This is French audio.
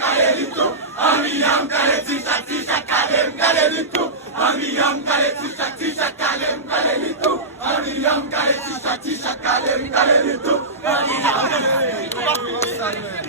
kalelitu, amiyam kaletisha tisha kalem kalelitu, amiyam kaletisha tisha kalem kalelitu, amiyam kaletisha tisha kalem kalelitu, amiyam kaletisha.